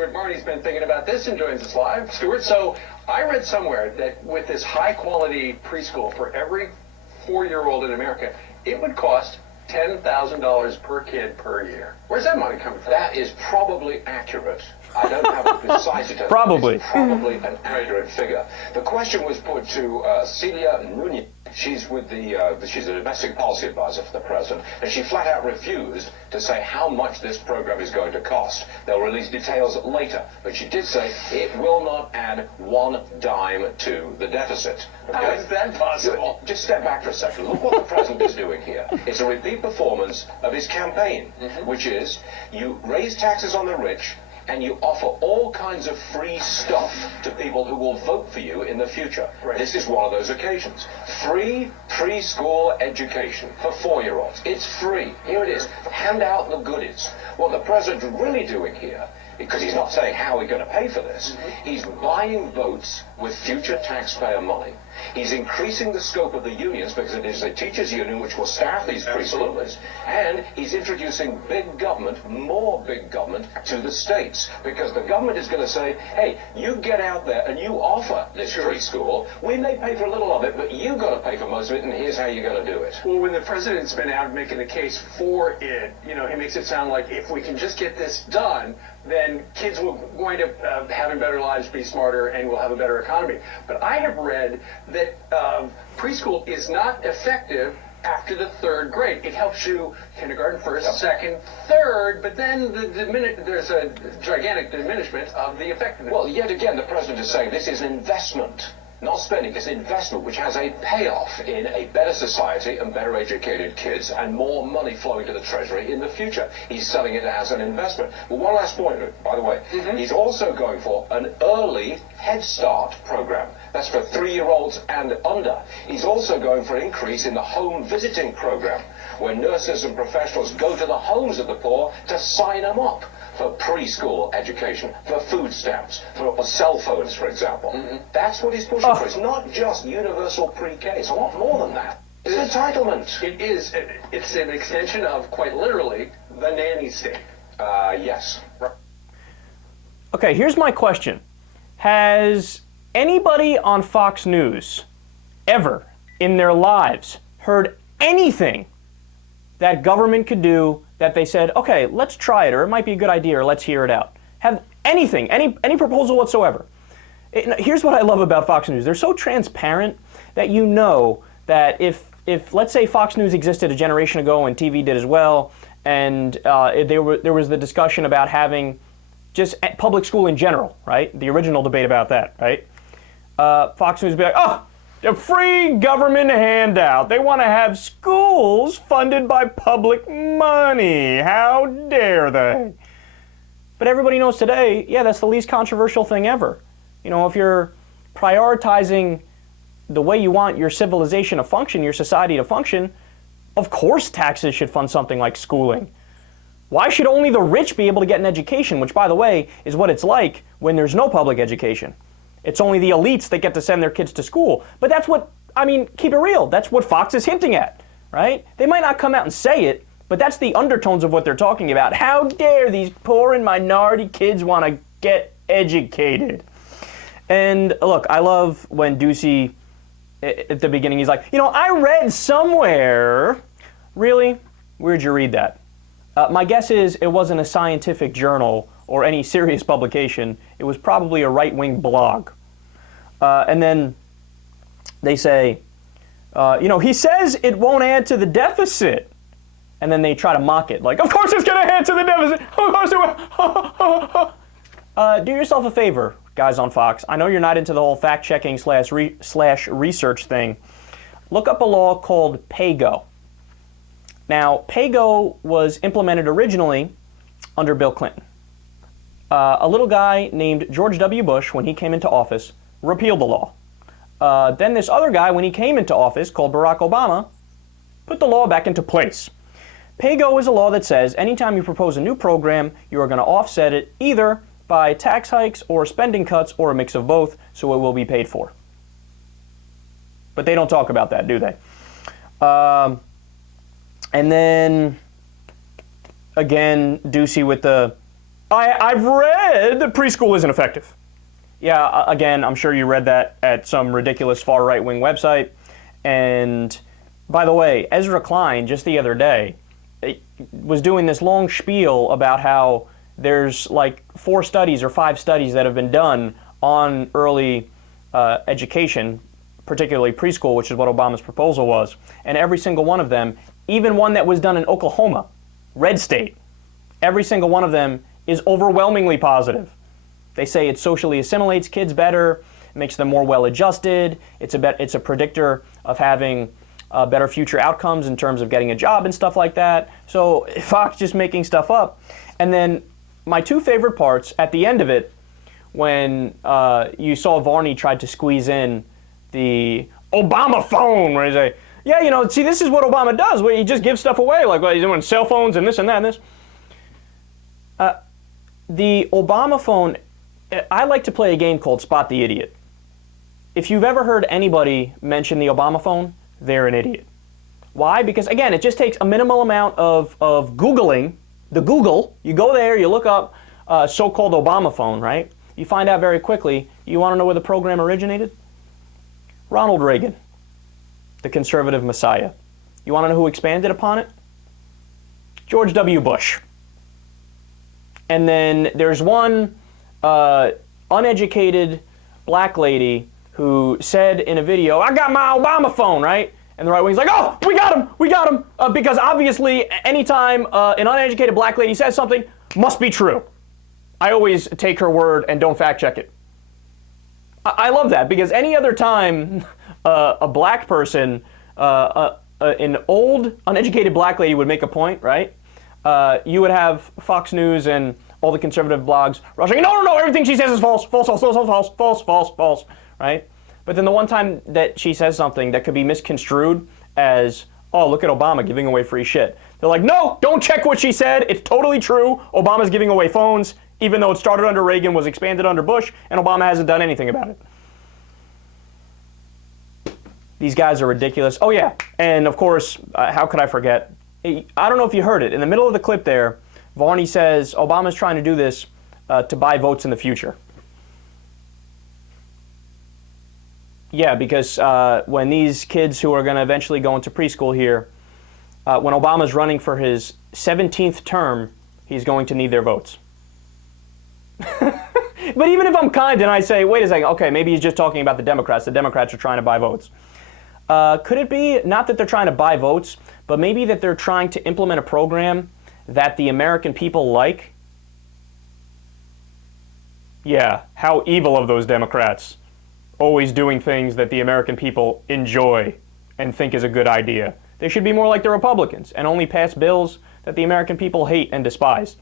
Stuart Varney's been thinking about this and joins us live. Stuart, so I read somewhere that with this high-quality preschool for every 4-year-old in America, it would cost $10,000 per kid per year. Where's that money coming from? That is probably accurate. I don't have a precise it. Probably. It's probably an accurate figure. The question was put to Celia Nunez. She's she's a domestic policy advisor for the president, and she flat out refused to say how much this program is going to cost. They'll release details later, but she did say it will not add one dime to the deficit. Okay? How is that possible? Just step back for a second. Look what the president is doing here. It's a repeat performance of his campaign, which is you raise taxes on the rich, and you offer all kinds of free stuff to people who will vote for you in the future. Right. This is one of those occasions. Free preschool education for 4-year-olds. It's free. Here it is. Hand out the goodies. What the president's really doing here, because he's not saying how we're going to pay for this, he's buying votes with future taxpayer money. He's increasing the scope of the unions because it is a teachers' union which will staff these preschoolers, and he's introducing big government, more big government, to the states because the government is going to say, hey, you get out there and you offer this preschool. We may pay for a little of it, but you've got to pay for most of it, and here's how you're going to do it. Well, when the president's been out making the case for it, he makes it sound like if we can just get this done, then kids will wind up having better lives, be smarter, and we'll have a better economy. But I have read that preschool is not effective after the 3rd grade. It helps you kindergarten first, second, third, but then there's a gigantic diminishment of the effectiveness. Well, yet again, the president is saying this is an investment. Not spending, it's investment which has a payoff in a better society and better educated kids and more money flowing to the Treasury in the future. He's selling it as an investment. Well, one last point, by the way. He's also going for an early Head Start program. That's for 3-year-olds and under. He's also going for an increase in the home visiting program, where nurses and professionals go to the homes of the poor to sign them up for preschool education, for food stamps, for cell phones, for example. That's what he's pushing for. It's not just universal pre-K. It's a lot more than that. It's entitlement. It is. It's an extension of, quite literally, the nanny state. Yes. Okay, here's my question. Has anybody on Fox News ever in their lives heard anything that government could do that they said, okay, let's try it, or it might be a good idea, or let's hear it out? Have anything, any proposal whatsoever? Here's what I love about Fox News. They're so transparent that you know that if let's say Fox News existed a generation ago and TV did as well, and there was the discussion about having just public school in general, right? The original debate about that, right? Fox News would be like, oh, a free government handout. They want to have schools funded by public money. How dare they? But everybody knows today, yeah, that's the least controversial thing ever. If you're prioritizing the way you want your civilization to function, your society to function, of course taxes should fund something like schooling. Why should only the rich be able to get an education, which, by the way, is what it's like when there's no public education? It's only the elites that get to send their kids to school. But that's what, keep it real, that's what Fox is hinting at, right? They might not come out and say it, but that's the undertones of what they're talking about. How dare these poor and minority kids want to get educated? And look, I love when Doocey, at the beginning, he's like, I read somewhere. Really? Where'd you read that? My guess is it wasn't a scientific journal or any serious publication. It was probably a right-wing blog. And then they say, he says it won't add to the deficit. And then they try to mock it, like, of course it's going to add to the deficit. Of course it will. Do yourself a favor, guys on Fox. I know you're not into the whole fact-checking slash research thing. Look up a law called PAYGO. Now, PAYGO was implemented originally under Bill Clinton. A little guy named George W. Bush, when he came into office, repealed the law. Then this other guy, when he came into office, called Barack Obama, put the law back into place. PAYGO is a law that says anytime you propose a new program, you are going to offset it either by tax hikes or spending cuts or a mix of both, so it will be paid for. But they don't talk about that, do they? And then, again, Doocey with the I've read that preschool isn't effective. Yeah, again, I'm sure you read that at some ridiculous far right-wing website. And by the way, Ezra Klein, just the other day, was doing this long spiel about how there's like 4 studies or 5 studies that have been done on early education, particularly preschool, which is what Obama's proposal was. And every single one of them, even one that was done in Oklahoma, red state, every single one of them is overwhelmingly positive. They say it socially assimilates kids better, makes them more well-adjusted, it's a predictor of having better future outcomes in terms of getting a job and stuff like that. So Fox just making stuff up. And then my 2 favorite parts, at the end of it, when you saw Varney tried to squeeze in the Obama phone, where he say, yeah, you know, see, this is what Obama does, where he just gives stuff away, like what he's doing, cell phones and this and that and this. The Obama phone, I like to play a game called Spot the Idiot. If you've ever heard anybody mention the Obama phone, they're an idiot. Why? Because, again, it just takes a minimal amount of Googling, the Google. You go there, you look up so-called Obama phone, right? You find out very quickly. You want to know where the program originated? Ronald Reagan, the conservative messiah. You want to know who expanded upon it? George W. Bush. And then there's one uneducated black lady who said in a video, I got my Obama phone, right? And the right wing's like, oh, we got him, because obviously anytime an uneducated black lady says something, must be true. I always take her word and don't fact check it. I love that, because any other time a black person, an old uneducated black lady would make a point, right? You would have Fox News and all the conservative blogs rushing, no, everything she says is false, false, right? But then the one time that she says something that could be misconstrued as, oh, look at Obama giving away free shit. They're like, no, don't check what she said. It's totally true. Obama's giving away phones, even though it started under Reagan, was expanded under Bush, and Obama hasn't done anything about it. These guys are ridiculous. Oh, yeah. And, of course, how could I forget? I don't know if you heard it. In the middle of the clip there, Varney says Obama's trying to do this to buy votes in the future. Yeah, because when these kids who are going to eventually go into preschool here, when Obama's running for his 17th term, he's going to need their votes. But even if I'm kind and I say, wait a second, okay, maybe he's just talking about the Democrats. The Democrats are trying to buy votes. Could it be not that they're trying to buy votes, but maybe that they're trying to implement a program that the American people like? Yeah, how evil of those Democrats. Always doing things that the American people enjoy and think is a good idea. They should be more like the Republicans and only pass bills that the American people hate and despise.